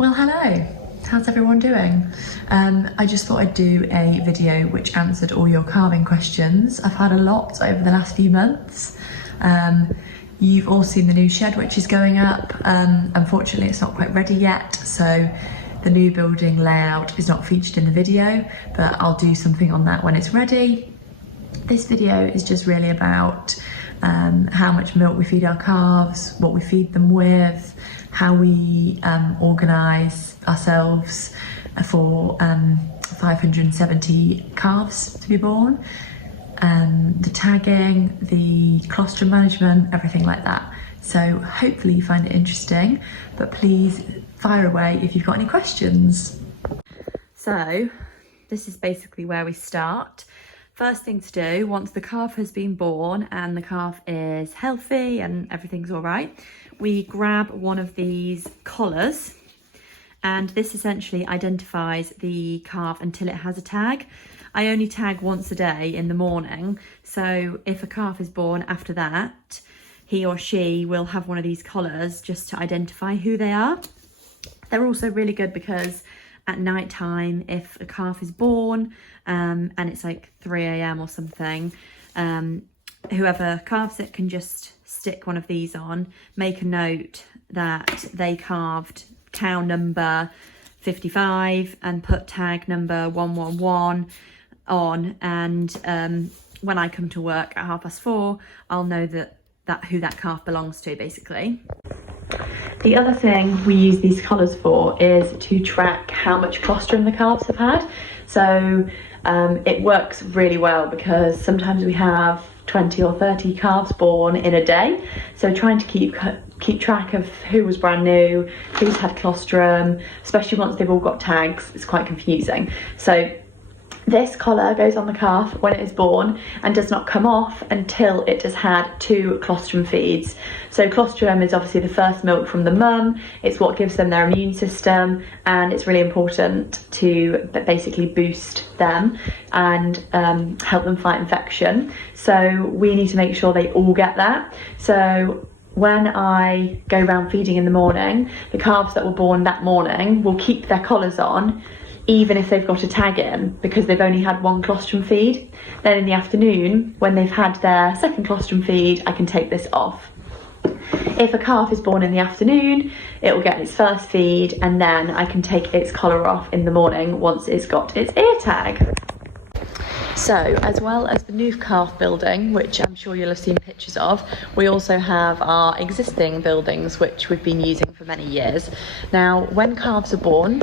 Well, hello. How's everyone doing? I just thought I'd do a video which answered all your calving questions. I've had a lot over the last few months. You've all seen the new shed which is going up. Unfortunately, it's not quite ready yet, so the new building layout is not featured in the video, but I'll do something on that when it's ready. This video is just really about how much milk we feed our calves, what we feed them with, how we organise ourselves for 570 calves to be born, the tagging, the colostrum management, everything like that. So hopefully you find it interesting, but please fire away if you've got any questions. So this is basically where we start. First thing to do, once the calf has been born and the calf is healthy and everything's all right, we grab one of these collars, and this essentially identifies the calf until it has a tag. I only tag once a day in the morning, so if a calf is born after that, he or she will have one of these collars just to identify who they are. They're also really good because at night time, if a calf is born and it's like 3 a.m. or something, whoever calves it can just stick one of these on, make a note that they calved cow number 55 and put tag number 111 on, and when I come to work at 4:30, I'll know that who that calf belongs to, basically. The other thing we use these collars for is to track how much colostrum the calves have had. So it works really well because sometimes we have 20 or 30 calves born in a day. So trying to keep track of who was brand new, who's had colostrum, especially once they've all got tags, it's quite confusing. So this collar goes on the calf when it is born and does not come off until it has had 2 colostrum feeds. So colostrum is obviously the first milk from the mum. It's what gives them their immune system, and it's really important to basically boost them and help them fight infection. So we need to make sure they all get that. So when I go around feeding in the morning, the calves that were born that morning will keep their collars on even if they've got a tag in, because they've only had 1 colostrum feed. Then in the afternoon, when they've had their second colostrum feed, I can take this off. If a calf is born in the afternoon, it will get its first feed, and then I can take its collar off in the morning once it's got its ear tag. So, as well as the new calf building, which I'm sure you'll have seen pictures of, we also have our existing buildings, which we've been using for many years. Now, when calves are born,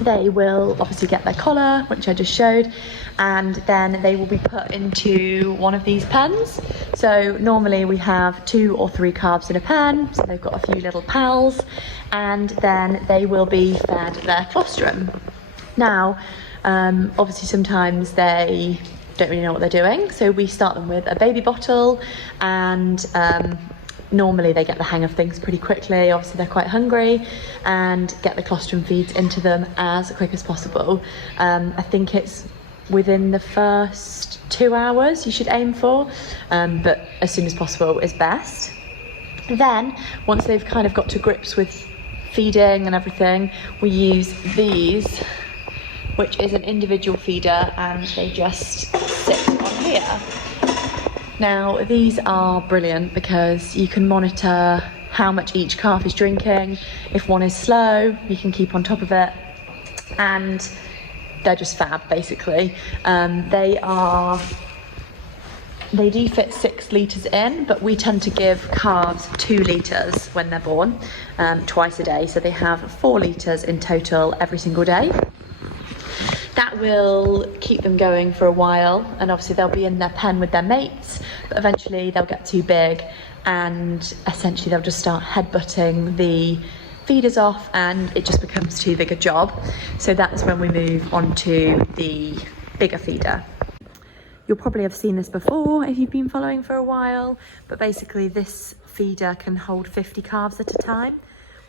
they will obviously get their collar, which I just showed, and then they will be put into one of these pens. So normally we have 2 or 3 calves in a pen, so they've got a few little pals, and then they will be fed their colostrum. Now, obviously sometimes they don't really know what they're doing, so we start them with a baby bottle, and normally they get the hang of things pretty quickly. Obviously they're quite hungry, and get the colostrum feeds into them as quick as possible. I think it's within the first 2 hours you should aim for, but as soon as possible is best. Then once they've kind of got to grips with feeding and everything, we use these, which is an individual feeder, and they just sit on here. Now, these are brilliant because you can monitor how much each calf is drinking. If one is slow, you can keep on top of it, and they're just fab, basically. They do fit 6 litres in, but we tend to give calves 2 litres when they're born, twice a day. So they have 4 litres in total every single day. That will keep them going for a while, and obviously they'll be in their pen with their mates, but eventually they'll get too big and essentially they'll just start headbutting the feeders off, and it just becomes too big a job. So that's when we move on to the bigger feeder. You'll probably have seen this before if you've been following for a while, but basically this feeder can hold 50 calves at a time.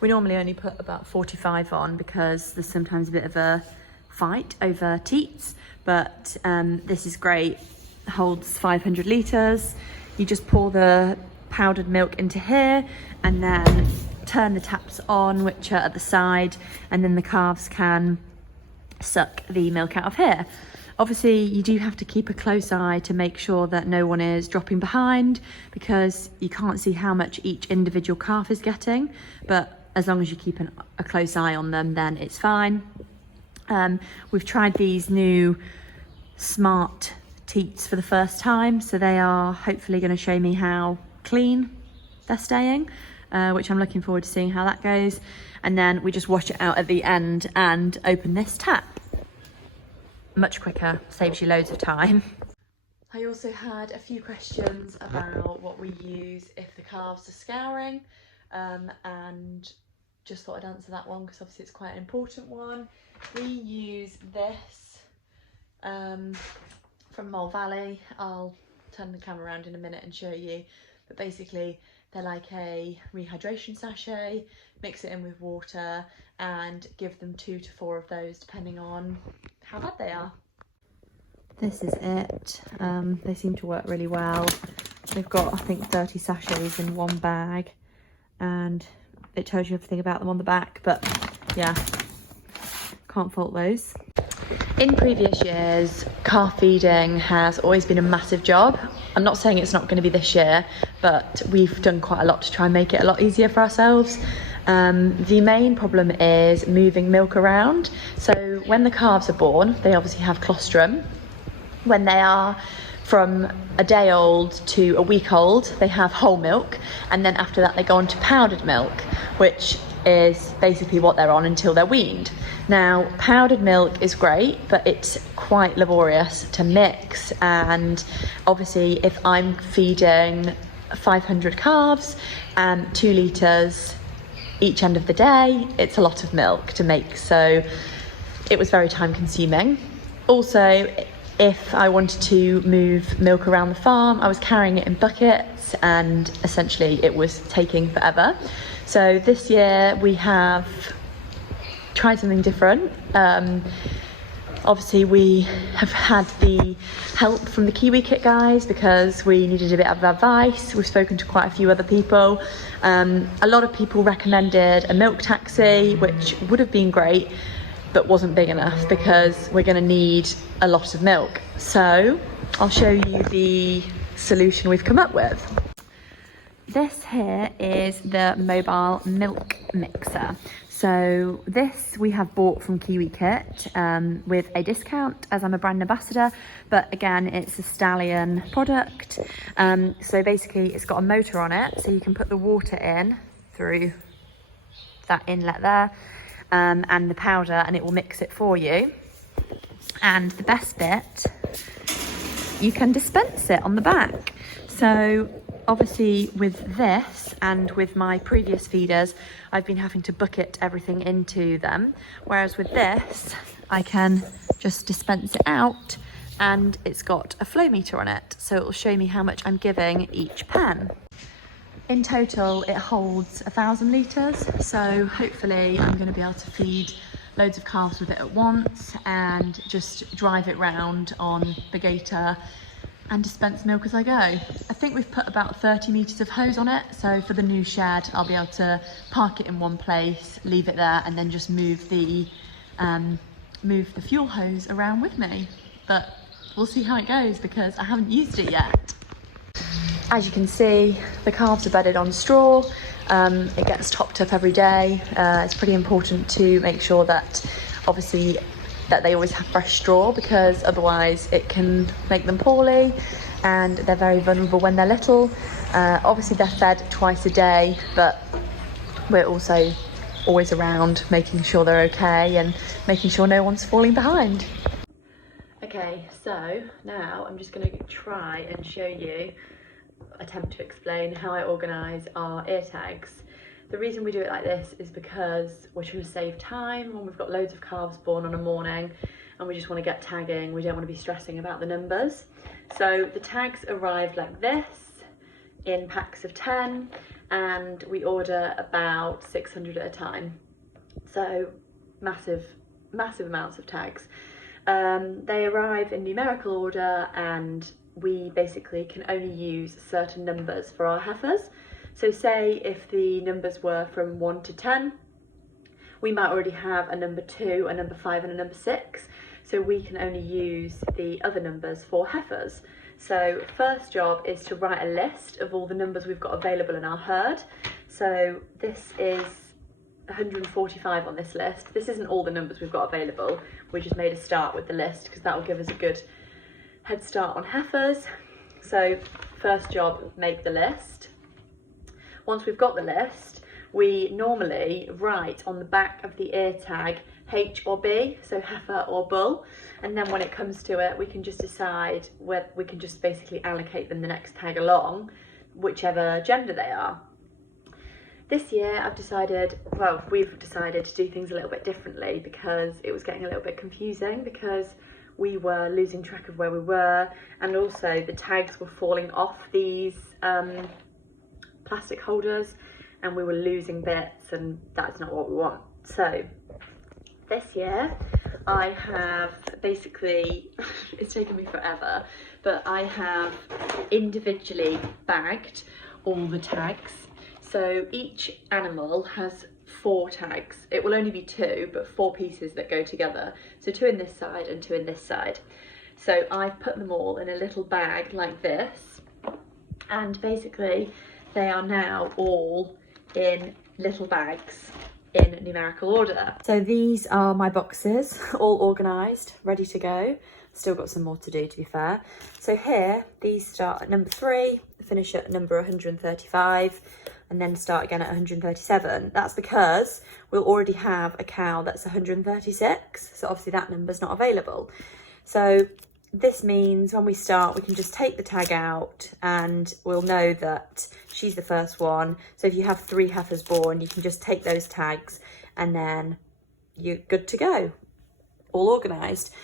We normally only put about 45 on because there's sometimes a bit of a fight over teats, but this is great. It holds 500 litres. You just pour the powdered milk into here and then turn the taps on, which are at the side, and then the calves can suck the milk out of here. Obviously, you do have to keep a close eye to make sure that no one is dropping behind, because you can't see how much each individual calf is getting, but as long as you keep a close eye on them, then it's fine. We've tried these new smart teats for the first time, so they are hopefully going to show me how clean they're staying, which I'm looking forward to seeing how that goes. And then we just wash it out at the end and open this tap. Much quicker, saves you loads of time. I also had a few questions about what we use if the calves are scouring, and just thought I'd answer that one because obviously it's quite an important one. We use this from Mole Valley. I'll turn the camera around in a minute and show you, but basically they're like a rehydration sachet. Mix it in with water and give them 2 to 4 of those depending on how bad they are. This is it. They seem to work really well. We've got, I think, 30 sachets in one bag, and it tells you everything about them on the back, but yeah, can't fault those. In previous years, calf feeding has always been a massive job. I'm not saying it's not going to be this year, but we've done quite a lot to try and make it a lot easier for ourselves. The main problem is moving milk around. So when the calves are born, they obviously have colostrum. When they are from a day old to a week old, they have whole milk, and then after that they go on to powdered milk, which is basically what they're on until they're weaned. Now, powdered milk is great, but it's quite laborious to mix, and obviously if I'm feeding 500 calves and 2 litres each end of the day, it's a lot of milk to make, so it was very time consuming. Also, if I wanted to move milk around the farm, I was carrying it in buckets and essentially it was taking forever. So this year we have tried something different. Obviously we have had the help from the Kiwi Kit guys because we needed a bit of advice. We've spoken to quite a few other people. A lot of people recommended a milk taxi, which would have been great, but wasn't big enough because we're going to need a lot of milk. So I'll show you the solution we've come up with. This here is the mobile milk mixer. So this we have bought from Kiwi Kit with a discount as I'm a brand ambassador, but again it's a Stallion product. So basically it's got a motor on it, so you can put the water in through that inlet there, and the powder, and it will mix it for you. And the best bit, you can dispense it on the back. So obviously with this and with my previous feeders, I've been having to bucket everything into them, whereas with this I can just dispense it out, and it's got a flow meter on it, so it will show me how much I'm giving each pen. In total, it holds 1,000 litres, so hopefully I'm going to be able to feed loads of calves with it at once and just drive it round on the gator and dispense milk as I go. I think we've put about 30 metres of hose on it, so for the new shed I'll be able to park it in one place, leave it there, and then just move the fuel hose around with me. But we'll see how it goes because I haven't used it yet. As you can see, the calves are bedded on straw. It gets topped up every day. It's pretty important to make sure that obviously that they always have fresh straw, because otherwise it can make them poorly and they're very vulnerable when they're little. Obviously they're fed twice a day, but we're also always around making sure they're okay and making sure no one's falling behind. Okay, so now I'm just going to try and show you, attempt to explain how I organise our ear tags. The reason we do it like this is because we're trying to save time when we've got loads of calves born on a morning and we just want to get tagging. We don't want to be stressing about the numbers. So the tags arrive like this in packs of 10, and we order about 600 at a time. So massive amounts of tags. They arrive in numerical order, and we basically can only use certain numbers for our heifers. So say if the numbers were from 1 to 10, we might already have a number 2, a number 5 and a number 6. So we can only use the other numbers for heifers. So first job is to write a list of all the numbers we've got available in our herd. So this is 145 on this list. This isn't all the numbers we've got available. We just made a start with the list because that will give us a good head start on heifers. So first job, make the list. Once we've got the list, we normally write on the back of the ear tag H or B, so heifer or bull, and then when it comes to it we can just decide whether we can just basically allocate them the next tag along, whichever gender they are. This year we've decided to do things a little bit differently because it was getting a little bit confusing because we were losing track of where we were, and also the tags were falling off these plastic holders and we were losing bits, and that's not what we want. So this year I have basically, it's taken me forever, but I have individually bagged all the tags. So each animal has 4 tags. It will only be 2, but 4 pieces that go together. So 2 in this side and 2 in this side. So I've put them all in a little bag like this, and basically they are now all in little bags in numerical order. So these are my boxes, all organised, ready to go. Still got some more to do, to be fair. So here, these start at number 3, finish at number 135, and then start again at 137. That's because we'll already have a cow that's 136, so obviously that number's not available. So this means when we start, we can just take the tag out and we'll know that she's the first one. So if you have 3 heifers born, you can just take those tags and then you're good to go, all organised.